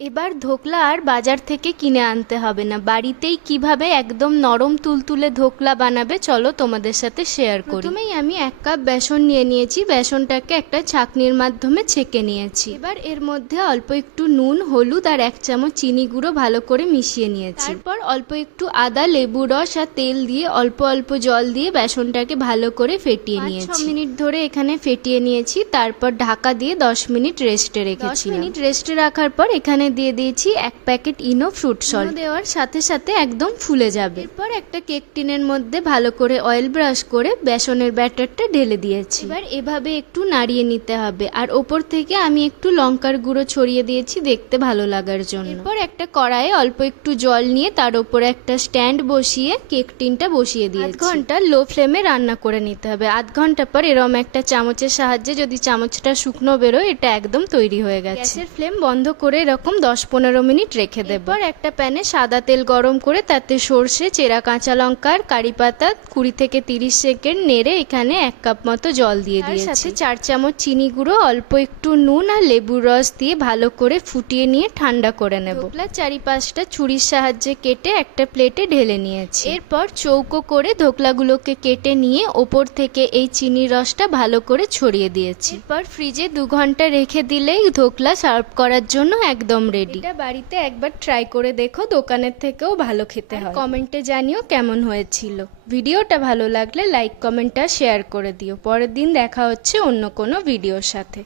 এবার ধোকলা আর বাজার থেকে কিনে আনতে হবে না, বাড়িতেই কিভাবে একদম নরম তুলতুলে ধোকলা বানাবে চলো তোমাদের সাথে শেয়ার করি। প্রথমেই আমি 1 কাপ বেসন নিয়ে নিয়েছি, বেসনটাকে একটা ছাঁকনির মাধ্যমে ছেঁকে নিয়েছি। এবার এর মধ্যে অল্প একটু নুন, হলুদ আর 1 চামচ চিনি গুঁড়ো ভালো করে মিশিয়ে নিয়েছি। তারপর অল্প একটু আদা, লেবু রস আর তেল দিয়ে অল্প অল্প জল দিয়ে বেসনটাকে ভালো করে ফেটিয়ে নিয়েছি। 5-6 মিনিট ধরে এখানে ফেটিয়ে নিয়েছি, তারপর ঢাকা দিয়ে 10 মিনিট রেস্টে রেখেছি। 10 মিনিট রেস্টে রাখার পর এখানে দিয়ে দিয়েছি 1 প্যাকেট ইনো ফ্রুট সল্ট। দেওয়ার সাথে সাথে একদম ফুলে যাবে। এরপর একটা কেক টিনের মধ্যে ভালো করে অয়েল ব্রাশ করে বেসনের ব্যাটারটা ঢেলে দিয়েছি। এবার এভাবে একটু নাড়িয়ে নিতে হবে, আর ওপর থেকে আমি একটু লঙ্কার গুঁড়ো ছড়িয়ে দিয়েছি দেখতে ভালো লাগার জন্য। এরপর একটা কড়াইয়ে অল্প একটু জল নিয়ে তার উপরে একটা স্ট্যান্ড বসিয়ে কেক টিনটা বসিয়ে দিয়েছি। 1/2 ঘন্টা লো ফ্লেমে রান্না করে নিতে হবে। 1/2 ঘন্টা পর এরকম একটা চামচের সাহায্যে যদি চামচটা শুকনো বেরোয়, এটা একদম তৈরি হয়ে গেছে। গ্যাসের ফ্লেম বন্ধ করে এরকম 10-15 মিনিট রেখে দেব। এরপর একটা প্যানে সাদা তেল গরম করে তাতে সর্ষে, চেরা কাঁচা লঙ্কা আর কারি পাতা 20 থেকে 30 সেকেন্ড নেড়ে এখানে 1 কাপ মতো জল দিয়ে দিয়েছি। তার সাথে 4 চামচ চিনি গুঁড়ো, অল্প একটু নুন আর লেবুর রস দিয়ে ভালো করে ফুটিয়ে নিয়ে ঠান্ডা করে নেব। ধোকলার 4-5টা ছুরির সাহায্যে কেটে একটা প্লেটে ঢেলে নিয়েছি। এরপর চৌকো করে ধোকলাগুলোকে কেটে নিয়ে ওপর থেকে এই চিনির রসটা ভালো করে ছড়িয়ে দিয়েছি। এরপর ফ্রিজে 2 ঘন্টা রেখে দিলেই ধোকলা সার্ভ করার জন্য একদম রেডি। এটা বাড়িতে একবার ট্রাই করে দেখো, দোকানের থেকেও ভালো খেতে হয়। কমেন্টে জানিও কেমন হয়েছিল। ভিডিওটা ভালো লাগলে লাইক, কমেন্ট আর শেয়ার করে দিও। পরের দিন দেখা হচ্ছে অন্য কোনো ভিডিওর সাথে।